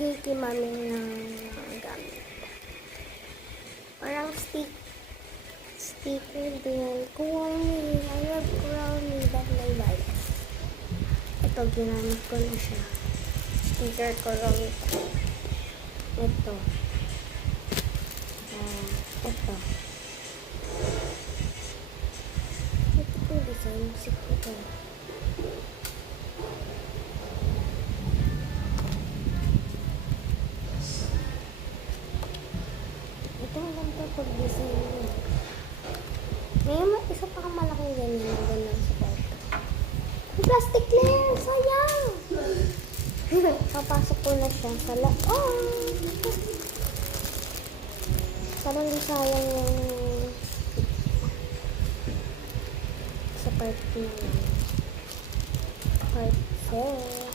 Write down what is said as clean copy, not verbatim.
bigay kay mami ng gamit. Parang sticker din. Kuwami. I love Kuwami. That my life. Ito, ginamit ko na siya. Sticker Kuwami. Ito. Ito. Ito po design. Ito. Ito ang ganda pag-design mo. Ngayon, isa pa kang malaking ganyan na ganyan sa photo. Plastic layer! Sayang! Papasok ko na siya sa parang di sayang yung sa part na yan. Part 4.